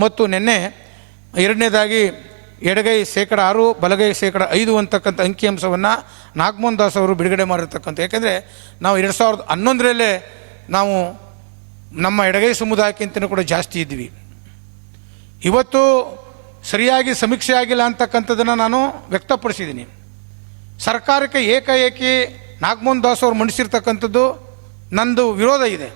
ಮತ್ತು ನಿನ್ನೆ ಎರಡನೇದಾಗಿ ಎಡಗೈ ಶೇಕಡ ಆರು, ಬಲಗೈ ಶೇಕಡ ಐದು ಅಂತಕ್ಕಂಥ ಅಂಕಿಅಂಶವನ್ನು ನಾಗಮೋಹನ್ ದಾಸ್ ಅವರು ಬಿಡುಗಡೆ ಮಾಡಿರ್ತಕ್ಕಂಥ. ಯಾಕೆಂದರೆ ನಾವು ಎರಡು ಸಾವಿರದ ಹನ್ನೊಂದರಲ್ಲೇ ನಾವು ನಮ್ಮ ಎಡಗೈ ಸಮುದಾಯಕ್ಕಿಂತಲೂ ಕೂಡ ಜಾಸ್ತಿ ಇದ್ವಿ. ಇವತ್ತು ಸರಿಯಾಗಿ ಸಮೀಕ್ಷೆ ಆಗಿಲ್ಲ ಅಂತಕ್ಕಂಥದ್ದನ್ನು ನಾನು ವ್ಯಕ್ತಪಡಿಸಿದ್ದೀನಿ. ಸರ್ಕಾರಕ್ಕೆ ಏಕಾಏಕಿ ನಾಗಮೋಹನ್ ದಾಸ್ ಅವರು ಮಂಡಿಸಿರ್ತಕ್ಕಂಥದ್ದು ನಂದು ವಿರೋಧ ಇದೆ.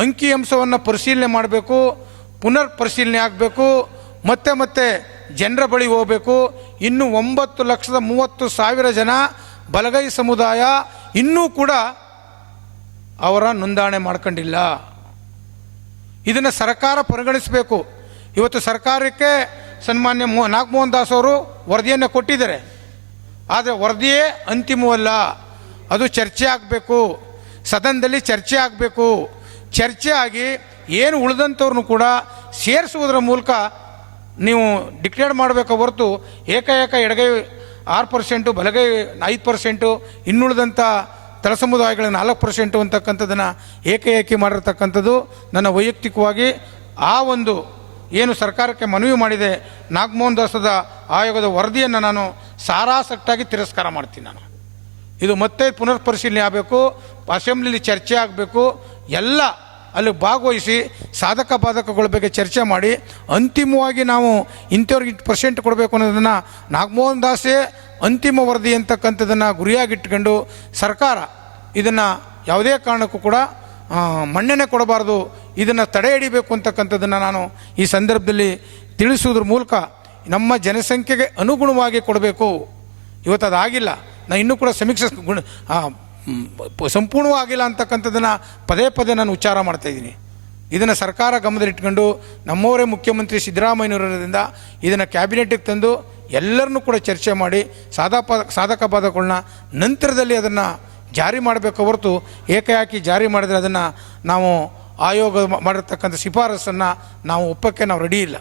ಅಂಕಿಅಂಶವನ್ನು ಪರಿಶೀಲನೆ ಮಾಡಬೇಕು ಪುನರ್ ಪರಿಶೀಲನೆ ಆಗಬೇಕು, ಮತ್ತೆ ಮತ್ತೆ ಜನರ ಬಳಿ ಹೋಗಬೇಕು. ಇನ್ನು ಒಂಬತ್ತು ಲಕ್ಷದ ಮೂವತ್ತು ಸಾವಿರ ಜನ ಬಲಗೈ ಸಮುದಾಯ ಇನ್ನೂ ಕೂಡ ಅವರ ನೋಂದಣಿ ಮಾಡ್ಕೊಂಡಿಲ್ಲ. ಇದನ್ನು ಸರ್ಕಾರ ಪರಿಗಣಿಸಬೇಕು. ಇವತ್ತು ಸರ್ಕಾರಕ್ಕೆ ಸನ್ಮಾನ್ಯ ಮೋ ನಾಗಮೋಹನ್ ದಾಸ್ ಅವರು ವರದಿಯನ್ನು ಕೊಟ್ಟಿದ್ದಾರೆ. ಆದರೆ ವರದಿಯೇ ಅಂತಿಮವಲ್ಲ. ಅದು ಚರ್ಚೆ ಆಗಬೇಕು. ಸದನದಲ್ಲಿ ಚರ್ಚೆ ಆಗಬೇಕು. ಚರ್ಚೆ ಆಗಿ ಏನು ಉಳಿದಂಥವ್ರನ್ನು ಕೂಡ ಸೇರಿಸುವುದರ ಮೂಲಕ ನೀವು ಡಿಕ್ಲೇರ್ ಮಾಡಬೇಕು ಹೊರತು ಏಕಾಏಕ ಎಡಗೈ ಆರು ಪರ್ಸೆಂಟು, ಬಲಗೈ ಐದು ಪರ್ಸೆಂಟು, ಇನ್ನುಳಿದಂಥ ತಳ ಸಮುದಾಯಗಳ ನಾಲ್ಕು ಪರ್ಸೆಂಟು ಅಂತಕ್ಕಂಥದ್ದನ್ನು ಏಕಾಏಕಿ ಮಾಡಿರ್ತಕ್ಕಂಥದ್ದು ನನ್ನ ವೈಯಕ್ತಿಕವಾಗಿ ಆ ಒಂದು ಏನು ಸರ್ಕಾರಕ್ಕೆ ಮನವಿ ಮಾಡಿದೆ ನಾಗಮೋಹನ್ ದಾಸದ ಆಯೋಗದ ವರದಿಯನ್ನು ನಾನು ಸಾರಾಸಕ್ತಾಗಿ ತಿರಸ್ಕಾರ ಮಾಡ್ತೀನಿ ನಾನು. ಇದು ಮತ್ತೆ ಪುನರ್ ಪರಿಶೀಲನೆ ಆಗಬೇಕು, ಅಸೆಂಬ್ಲಿಲಿ ಚರ್ಚೆ ಆಗಬೇಕು, ಎಲ್ಲ ಅಲ್ಲಿ ಭಾಗವಹಿಸಿ ಸಾಧಕ ಬಾಧಕಗಳ ಬಗ್ಗೆ ಚರ್ಚೆ ಮಾಡಿ ಅಂತಿಮವಾಗಿ ನಾವು ಇಂಥವ್ರಿಗೆ ಇಷ್ಟು ಪರ್ಸೆಂಟ್ ಕೊಡಬೇಕು ಅನ್ನೋದನ್ನು ನಾಗಮೋಹನ್ ದಾಸೇ ಅಂತಿಮ ವರದಿ ಅಂತಕ್ಕಂಥದ್ದನ್ನು ಗುರಿಯಾಗಿಟ್ಕೊಂಡು ಸರ್ಕಾರ ಇದನ್ನು ಯಾವುದೇ ಕಾರಣಕ್ಕೂ ಕೂಡ ಮಣ್ಣೆನೆ ಕೊಡಬಾರ್ದು, ಇದನ್ನು ತಡೆ ಹಿಡಿಬೇಕು ಅಂತಕ್ಕಂಥದ್ದನ್ನು ನಾನು ಈ ಸಂದರ್ಭದಲ್ಲಿ ತಿಳಿಸುವುದ್ರ ಮೂಲಕ ನಮ್ಮ ಜನಸಂಖ್ಯೆಗೆ ಅನುಗುಣವಾಗಿ ಕೊಡಬೇಕು. ಇವತ್ತು ಅದಾಗಿಲ್ಲ. ನಾನು ಇನ್ನೂ ಕೂಡ ಸಮೀಕ್ಷೆ ಗುಣ ಸಂಪೂರ್ಣವಾಗಿಲ್ಲ ಅಂತಕ್ಕಂಥದ್ದನ್ನು ಪದೇ ಪದೇ ನಾನು ಉಚ್ಚಾರ ಮಾಡ್ತಾ ಇದ್ದೀನಿ. ಇದನ್ನು ಸರ್ಕಾರ ಗಮನದಲ್ಲಿಟ್ಕೊಂಡು ನಮ್ಮವರೇ ಮುಖ್ಯಮಂತ್ರಿ ಸಿದ್ದರಾಮಯ್ಯನವರಿಂದ ಇದನ್ನು ಕ್ಯಾಬಿನೆಟಿಗೆ ತಂದು ಎಲ್ಲರನ್ನೂ ಕೂಡ ಚರ್ಚೆ ಮಾಡಿ ಸಾಧಕ ಸಾಧಕ ಬಾಧಕಗಳನ್ನ ನಂತರದಲ್ಲಿ ಅದನ್ನು ಜಾರಿ ಮಾಡಬೇಕು ಹೊರತು ಏಕಾಏಕಿ ಜಾರಿ ಮಾಡಿದರೆ ಅದನ್ನು ನಾವು ಆಯೋಗ ಮಾಡಿರ್ತಕ್ಕಂಥ ಶಿಫಾರಸನ್ನು ನಾವು ಒಪ್ಪಕ್ಕೆ ನಾವು ರೆಡಿ ಇಲ್ಲ.